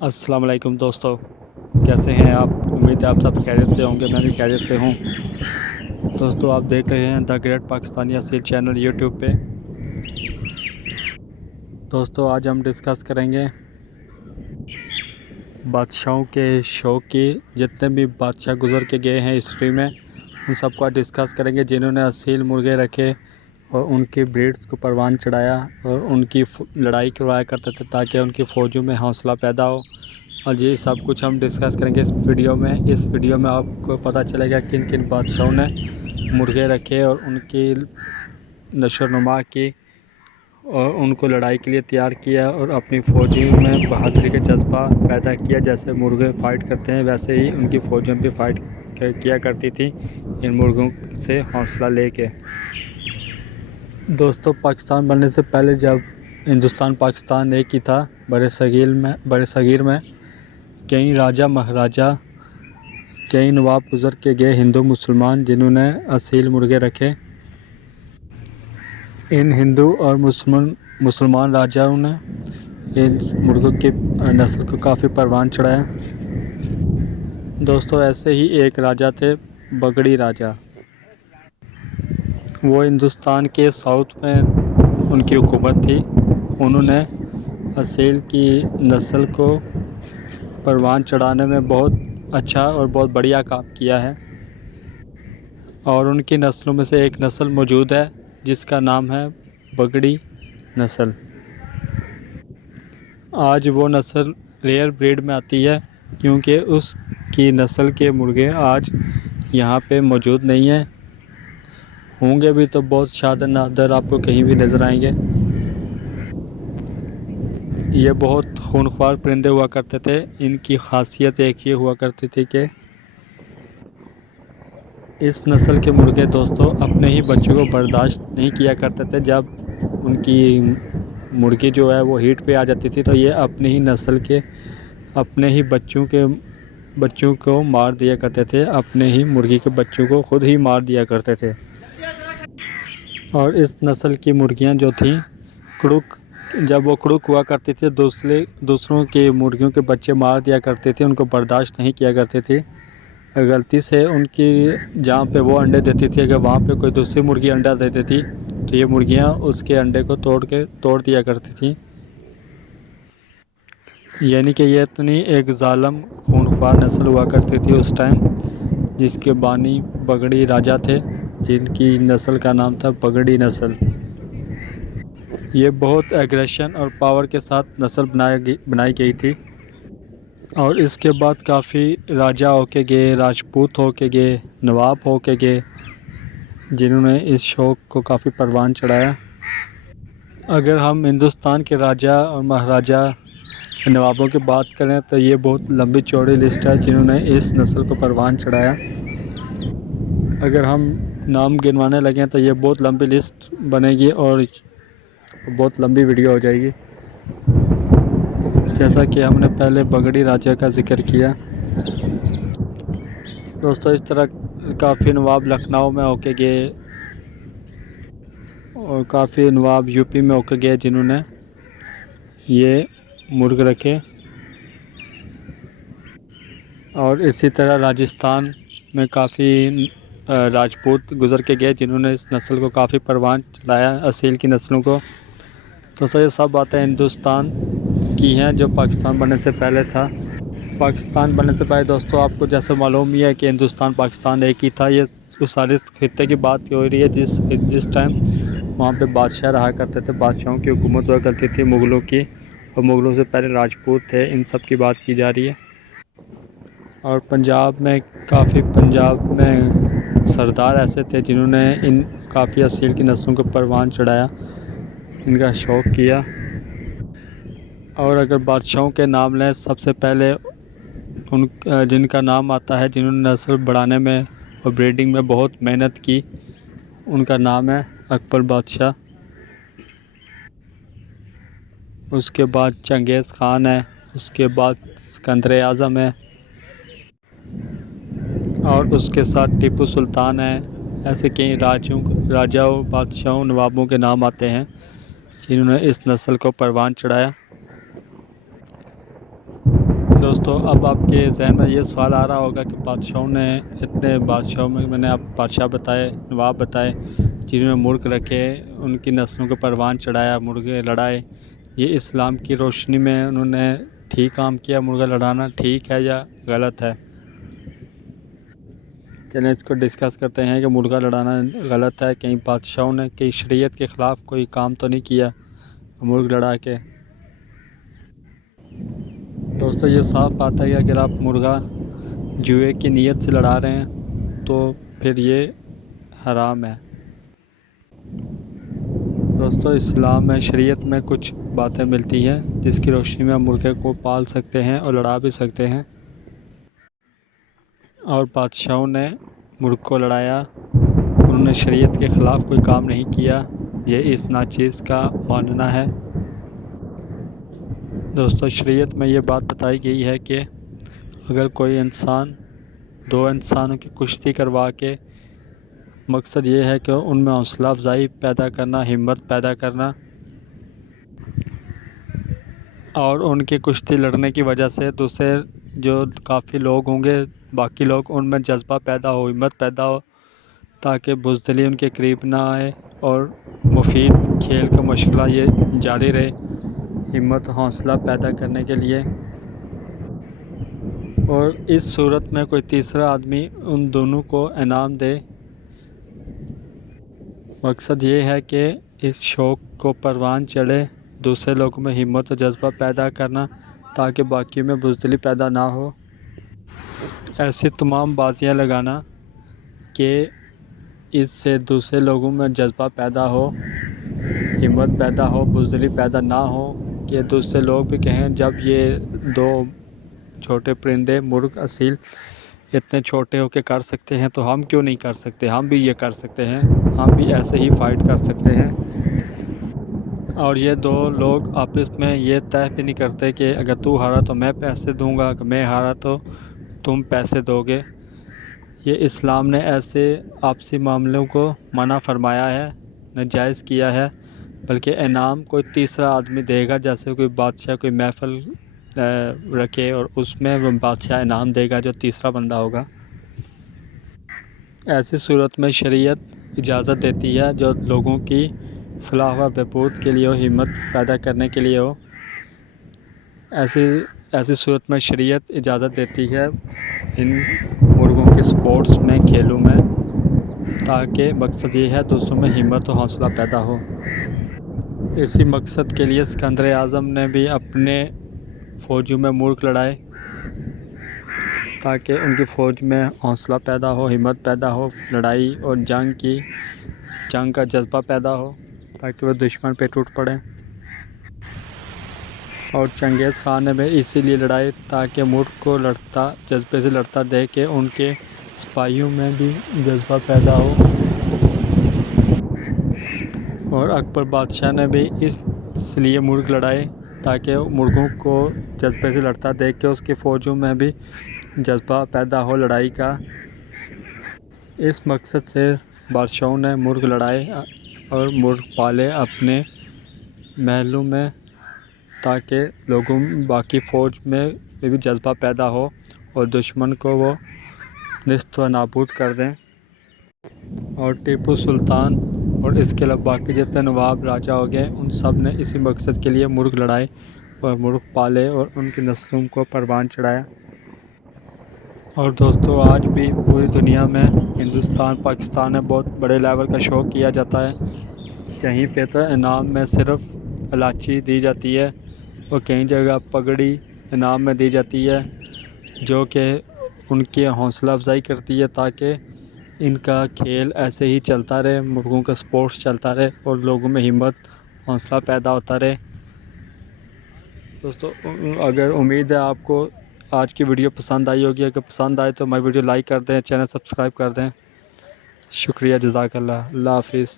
अस्सलाम वालेकुम दोस्तों, कैसे हैं आप। उम्मीद है आप सब खैरियत से होंगे। मैं भी खैरियत से हूँ। दोस्तों, आप देख रहे हैं the great Pakistani Aseel channel YouTube पे। दोस्तों, आज हम डिस्कस करेंगे बादशाहों के शौक़ की। जितने भी बादशाह गुज़र के गए हैं हिस्ट्री में, उन सबको आज डिस्कस करेंगे जिन्होंने असील मुर्गे रखे और उनकी ब्रीड्स को परवान चढ़ाया और उनकी लड़ाई करवाया करते थे ताकि उनकी फ़ौजों में हौसला पैदा हो। और ये सब कुछ हम डिस्कस करेंगे इस वीडियो में। इस वीडियो में आपको पता चलेगा किन किन बादशाहों ने मुर्गे रखे और उनकी नशोनुमा की और उनको लड़ाई के लिए तैयार किया और अपनी फ़ौजियों में बहादुरी का जज्बा पैदा किया। जैसे मुर्गे फ़ाइट करते हैं वैसे ही उनकी फ़ौजियों भी फ़ाइट किया करती थी इन मुर्गों से हौसला लेके। दोस्तों, पाकिस्तान बनने से पहले जब हिंदुस्तान पाकिस्तान एक ही था, बड़े सगीर में कई राजा महाराजा, कई नवाब गुज़र के गए हिंदू मुसलमान जिन्होंने असील मुर्गे रखे। इन हिंदू और मुसलमान राजाओं ने इन मुर्गों की नस्ल को काफ़ी परवान चढ़ाया। दोस्तों, ऐसे ही एक राजा थे, बगड़ी राजा। वो हिंदुस्तान के साउथ में उनकी हुकूमत थी। उन्होंने असील की नस्ल को परवान चढ़ाने में बहुत अच्छा और बहुत बढ़िया काम किया है। और उनकी नस्लों में से एक नस्ल मौजूद है जिसका नाम है बगड़ी नस्ल। आज वो नस्ल रेयर ब्रीड में आती है क्योंकि उसकी नस्ल के मुर्गे आज यहाँ पे मौजूद नहीं हैं। होंगे भी तो बहुत शाद नादर आपको कहीं भी नज़र आएंगे। ये बहुत खूनख्वार परिंदे हुआ करते थे। इनकी खासियत एक ये हुआ करती थी कि इस नस्ल के मुर्गे दोस्तों अपने ही बच्चों को बर्दाश्त नहीं किया करते थे। जब उनकी मुर्गी जो है वो हीट पे आ जाती थी तो ये अपनी ही नस्ल के अपने ही बच्चों को मार दिया करते थे। अपने ही मुर्गी के बच्चों को खुद ही मार दिया करते थे। और इस नस्ल की मुर्गियां जो थीं जब वो कुड़ुक हुआ करती थी दूसरों के मुर्गियों के बच्चे मार दिया करते थे। उनको बर्दाश्त नहीं किया करते थे। गलती से उनकी जहाँ पे वो अंडे देती थी, अगर वहाँ पे कोई दूसरी मुर्गी अंडा दे देती तो ये मुर्गियाँ उसके अंडे को तोड़ दिया करती थी। यानी कि ये इतनी एक ज़ालिम खूनख्वार नस्ल हुआ करती थी उस टाइम, जिसके बानी बगड़ी राजा थे जिनकी नस्ल का नाम था बगड़ी नस्ल। ये बहुत एग्रेशन और पावर के साथ नस्ल बनाई गई थी। और इसके बाद काफ़ी राजा होके गए, राजपूत होके गए, नवाब होके गए जिन्होंने इस शौक़ को काफ़ी परवान चढ़ाया। अगर हम हिंदुस्तान के राजा और महाराजा नवाबों की बात करें तो ये बहुत लंबी चौड़ी लिस्ट है जिन्होंने इस नस्ल को परवान चढ़ाया। अगर हम नाम गिनवाने लगें तो ये बहुत लंबी लिस्ट बनेगी और बहुत लंबी वीडियो हो जाएगी। जैसा कि हमने पहले बगड़ी राजा का जिक्र किया। दोस्तों, इस तरह काफ़ी नवाब लखनऊ में होके गए और काफ़ी नवाब यूपी में होके गए जिन्होंने ये मुर्ग रखे। और इसी तरह राजस्थान में काफ़ी राजपूत गुज़र के गए जिन्होंने इस नस्ल को काफ़ी परवान चढ़ाया, असील की नस्लों को। तो ये सब बातें हिंदुस्तान की हैं जो पाकिस्तान बनने से पहले था। पाकिस्तान बनने से पहले दोस्तों आपको जैसे मालूम ही है कि हिंदुस्तान पाकिस्तान एक ही था। ये उस सारे खित्ते की बात हो रही है जिस टाइम वहाँ पे बादशाह रहा करते थे। बादशाहों की हुकूमत हुआ करती थी मुग़लों की, और मुग़लों से पहले राजपूत थे। इन सब की बात की जा रही है। और पंजाब में सरदार ऐसे थे जिन्होंने इन काफ़ी असील की नस्लों को परवान चढ़ाया, इनका शौक़ किया। और अगर बादशाहों के नाम लें, सबसे पहले जिनका नाम आता है जिन्होंने नस्ल बढ़ाने में और ब्रीडिंग में बहुत मेहनत की, उनका नाम है अकबर बादशाह। उसके बाद चंगेज़ ख़ान है, उसके बाद सिकंदर आज़म है, और उसके साथ टीपू सुल्तान है। ऐसे कई राजाओं, बादशाहों, नवाबों के नाम आते हैं जिन्होंने इस नस्ल को परवान चढ़ाया। दोस्तों, अब आपके जहन में ये सवाल आ रहा होगा कि बादशाहों ने इतने बादशाहों में मैंने आप बादशाह बताए, नवाब बताए, जिन्होंने मुल्क रखे, उनकी नस्लों को परवान चढ़ाया, मुर्गे लड़ाए, ये इस्लाम की रोशनी में उन्होंने ठीक काम किया? मुर्गा लड़ाना ठीक है या गलत है? चलिए इसको डिस्कस करते हैं कि मुर्गा लड़ाना गलत है। कहीं बादशाहों ने कहीं शरीयत के ख़िलाफ़ कोई काम तो नहीं किया मुर्ग लड़ा के? दोस्तों, ये साफ बात है कि अगर आप मुर्गा जुए की नीयत से लड़ा रहे हैं तो फिर ये हराम है। दोस्तों, इस्लाम में शरीयत में कुछ बातें मिलती हैं जिसकी रोशनी में आप मुर्गे को पाल सकते हैं और लड़ा भी सकते हैं। और बादशाहों ने मुर्ग को लड़ाया, उन्होंने शरीयत के ख़िलाफ़ कोई काम नहीं किया, ये इस नाचीज़ का मानना है। दोस्तों, शरीयत में ये बात बताई गई है कि अगर कोई इंसान दो इंसानों की कुश्ती करवा के, मकसद ये है कि उनमें हौसला अफजाई पैदा करना, हिम्मत पैदा करना, और उनकी कुश्ती लड़ने की वजह से दूसरे जो काफ़ी लोग होंगे, बाकी लोग, उनमें जज्बा पैदा हो, हिम्मत पैदा हो, ताकि बुज़दिली उनके करीब ना आए और मुफीद खेल का मशगला ये जारी रहे, हिम्मत हौसला पैदा करने के लिए। और इस सूरत में कोई तीसरा आदमी उन दोनों को इनाम दे। मकसद ये है कि इस शौक़ को परवान चढ़े, दूसरे लोगों में हिम्मत और जज्बा पैदा करना, ताकि बाकी में बुज़दिली पैदा ना हो। ऐसी तमाम बाजियाँ लगाना कि इससे दूसरे लोगों में जज्बा पैदा हो, हिम्मत पैदा हो, बुज़दिली पैदा ना हो, कि दूसरे लोग भी कहें जब ये दो छोटे परिंदे मुर्ग असील इतने छोटे होके कर सकते हैं तो हम क्यों नहीं कर सकते? हम भी ये कर सकते हैं, हम भी ऐसे ही फ़ाइट कर सकते हैं। और ये दो लोग आपस में ये तय भी नहीं करते कि अगर तू हारा तो मैं पैसे दूंगा, अगर मैं हारा तो तुम पैसे दोगे। ये इस्लाम ने ऐसे आपसी मामलों को मना फरमाया है, नाजायज़ किया है, बल्कि इनाम कोई तीसरा आदमी देगा। जैसे कोई बादशाह कोई महफ़िल रखे और उसमें वो बादशाह इनाम देगा जो तीसरा बंदा होगा। ऐसी सूरत में शरीयत इजाज़त देती है जो लोगों की फलाह व बहबूद के लिए हो, हिम्मत पैदा करने के लिए हो। ऐसी सूरत में शरीयत इजाज़त देती है इन मुर्गों के स्पोर्ट्स में, खेलों में, ताकि मकसद ये है दूसरों में हिम्मत और हौसला पैदा हो। इसी मकसद के लिए सिकंदर आज़म ने भी अपने फ़ौजों में मुर्ग लड़ाए, ताकि उनकी फ़ौज में हौसला पैदा हो, हिम्मत पैदा हो, लड़ाई और जंग का जज्बा पैदा हो, ताकि वह दुश्मन पे टूट पड़े। और चंगेज़ ख़ान ने भी इसीलिए लड़ाई ताकि मुर्ग को लड़ता, जज्बे से लड़ता देख के उनके सिपाहियों में भी जज्बा पैदा हो। और अकबर बादशाह ने भी इसलिए मुर्ग लड़ाए ताकि मुर्गों को जज्बे से लड़ता देख के उसकी फ़ौजों में भी जज्बा पैदा हो लड़ाई का। इस मकसद से बादशाहों ने मुर्ग लड़ाए और मुर्ग पाले अपने महलों में, ताकि लोगों बाकी फ़ौज में भी जज्बा पैदा हो और दुश्मन को वो निस्त व नाबूद कर दें। और टीपू सुल्तान और इसके अलावा बाकी जितने नवाब राजा हो गए, उन सब ने इसी मकसद के लिए मुर्ग लड़ाए और मुर्ग पाले और उनकी नस्लों को परवान चढ़ाया। और दोस्तों, आज भी पूरी दुनिया में हिंदुस्तान, पाकिस्तान में बहुत बड़े लेवल का शौक़ किया जाता है। कहीं पे तो इनाम में सिर्फ इलायची दी जाती है और कई जगह पगड़ी इनाम में दी जाती है, जो कि उनकी हौसला अफजाई करती है, ताकि इनका खेल ऐसे ही चलता रहे, मुर्गों का स्पोर्ट्स चलता रहे और लोगों में हिम्मत हौसला पैदा होता रहे। दोस्तों, अगर उम्मीद है आपको आज की वीडियो पसंद आई होगी। अगर पसंद आए तो हमारी वीडियो लाइक कर दें, चैनल सब्सक्राइब कर दें। शुक्रिया, जज़ाकल्लाह, अल्लाह हाफिज़।